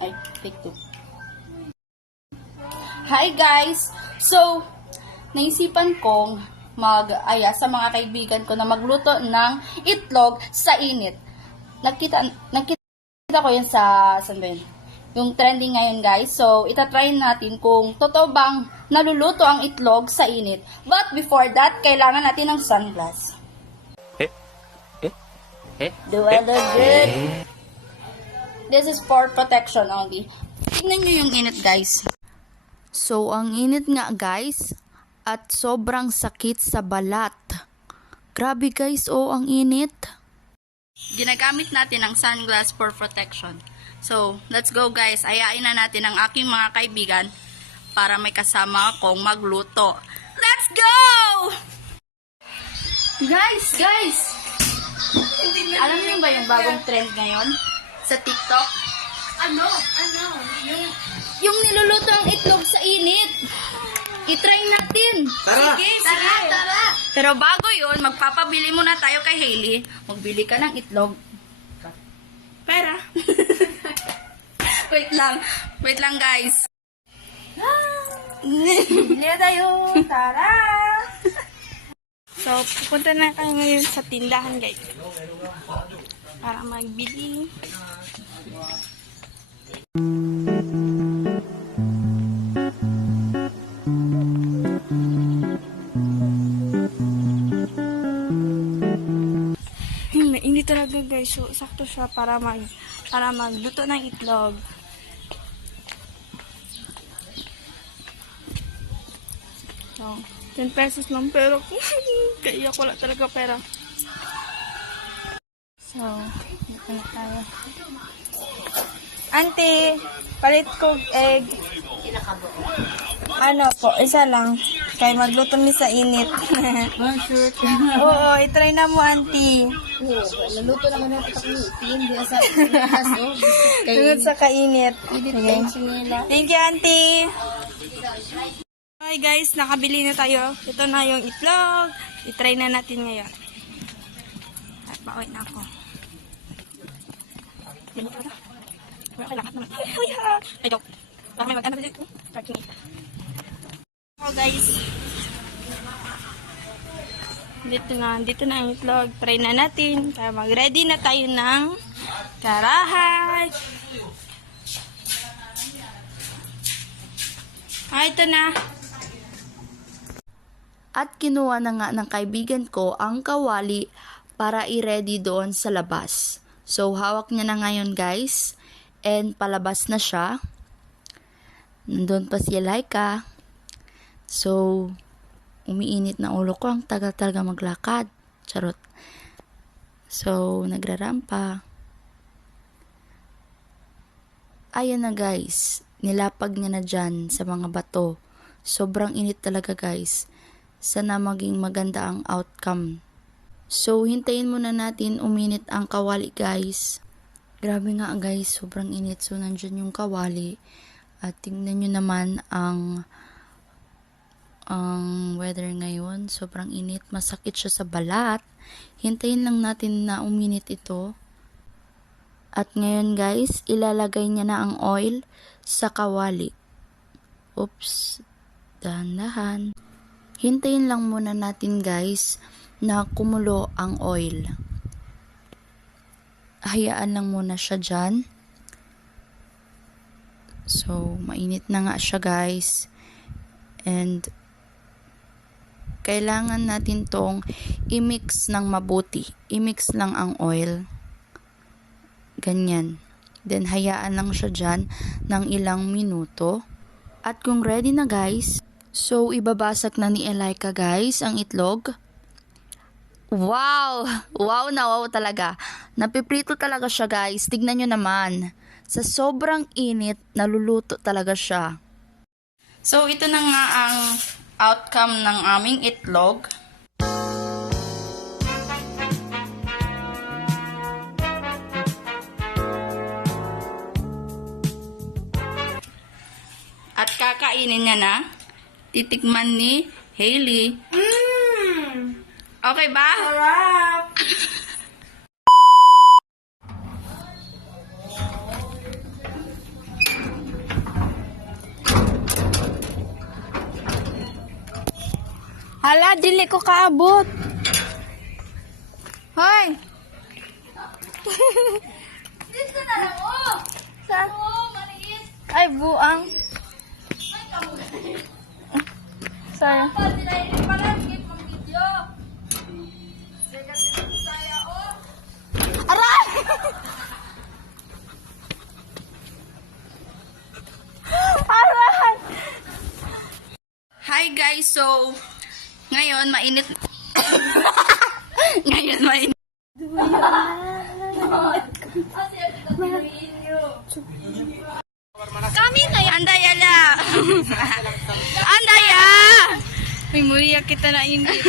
Ay, take two. Hi guys! So, naisipan kong mag-aya sa mga kaibigan ko na magluto ng itlog sa init. Nakita ko yan sa, saan ba yun? Yung trending ngayon guys. So, itatry natin kung totoo bang naluluto ang itlog sa init. But before that, kailangan natin ng sunglass. Do I look good? This is for protection only. Tingnan nyo yung init guys. So, ang init nga guys, at sobrang sakit sa balat. Grabe guys, ang init. Ginagamit natin ang sunglass for protection. So, let's go guys. Ayain na natin ang aking mga kaibigan para may kasama akong magluto. Let's go! Guys! Alam niyo ba yung bagong trend ngayon sa TikTok? Ano? Yung niluluto ang itlog sa init. I-try natin. Tara! Tara! Pero bago yun, magpapabili muna tayo kay Hailey. Magbili ka ng itlog. Pera. Wait lang guys. Bili tayo. Tara! So, pupunta na tayo ngayon sa tindahan, guys. Para magbili. Mainit talaga, guys. So, sakto siya para magluto ng itlog. So, 10 pesos lang pero kaya wala talaga pera. So, dito na tayo. Auntie, palit ko egg. Ano po, isa lang. Kaya magluto mi sa init. Oo, itry na mo, auntie. Naluto naman natin kami. Hindi sa Tungod sa kainit. Okay. Thank you, auntie. Hi guys, nakabili na tayo. Ito na yung itlog. I-try na natin ngayon. At pauwi na ako. Ay, lahat naman. Ay, joke. Baka may mag-ano dito. So guys. Dito na ang itlog. Try na natin. Para mag-ready na tayo ng karahay. Ito na. At kinuha na nga ng kaibigan ko ang kawali para i-ready doon sa labas. So, hawak niya na ngayon guys. And palabas na siya. Nandun pa si Laika. So, umiinit na ulo ko. Ang tagal talaga maglakad. Charot. So, nagrarampa. Ayan na guys. Nilapag niya na dyan sa mga bato. Sobrang init talaga guys. Sana maging maganda ang outcome. So, hintayin muna natin uminit ang kawali guys. Grabe nga guys, sobrang init. So, nandyan yung kawali. At tingnan nyo naman ang weather ngayon. Sobrang init. Masakit siya sa balat. Hintayin lang natin na uminit ito. At ngayon guys, ilalagay niya na ang oil sa kawali. Oops. Dahan-dahan. Hintayin lang muna natin guys na kumulo ang oil. Hayaan lang muna siya dyan. So, mainit na nga siya guys. And, kailangan natin tong i-mix ng mabuti. I-mix lang ang oil. Ganyan. Then, hayaan lang siya dyan ng ilang minuto. At kung ready na guys, so, ibabasag na ni Elaika guys ang itlog. Wow! Wow na wow talaga. Napiprito talaga siya guys. Tignan nyo naman. Sa sobrang init, naluluto talaga siya. So, ito na nga ang outcome ng aming itlog. At kakainin niya na. Titikman ni Hailey. Okay ba? Sarap! Ala, dili ko kaabot. Hoy! Dito na lang, oh! Sa? Oh, maliit. Ay, buang. Sorry. Pa, sila yung palagkip ng video. Sige, saya, oh. Aray! Aray! Hi guys, so ngayon mainit. Ngayon mainit. Kami na yan. Andaya la. Andaya. May muriya kita na init.